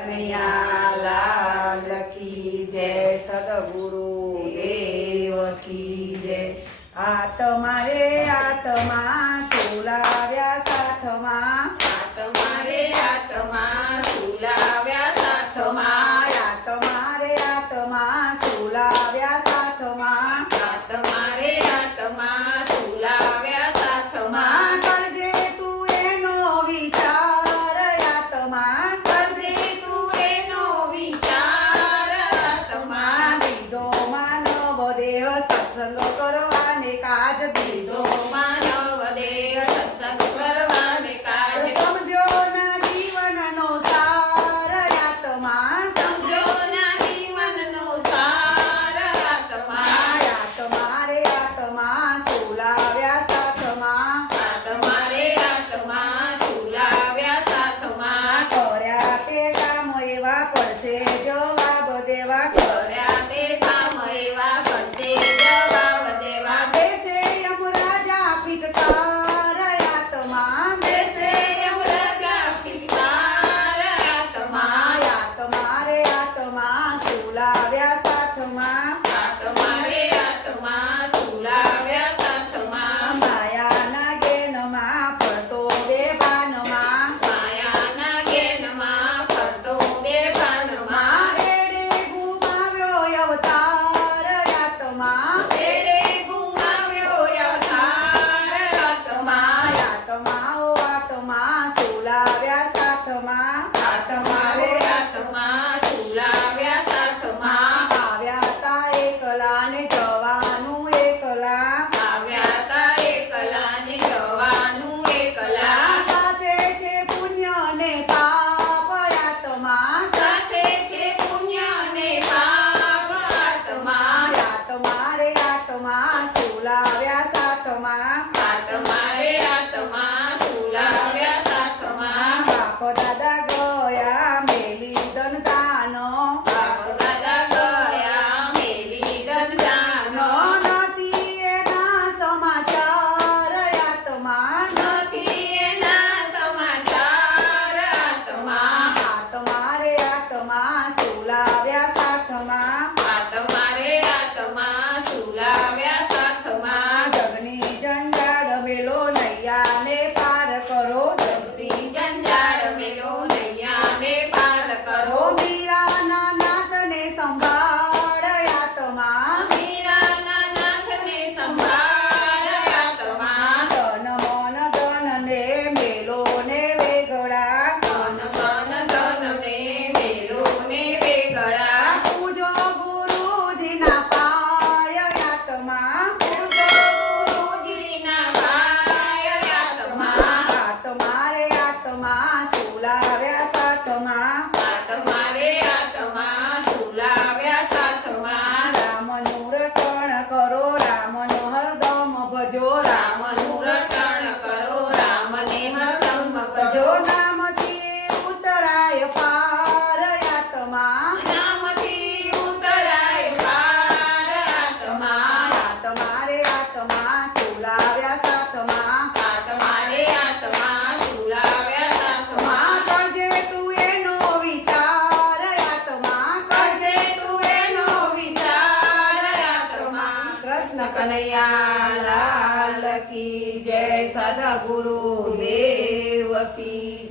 કનૈયા લાલ કી જય સદગુરુ દેવ કી જય. આ તમારે આત્મા સોલાવ્યા કાજ દીધો માનવ દેહ સત્સંગ કરવાને કાજ સમજો ના જીવનનો સાર આત્મા સમજો ના જીવનનો સાર આત્મા. માયા તમારે આત્મા સોલાવ્યા સાથમાં તમારે આત્મા સુલાવ્યા સાથમાં કર્યા તે કામ એવા પડશે જવાબ દેવા I know. લાલ કી જય સદગુરુ દેવ કી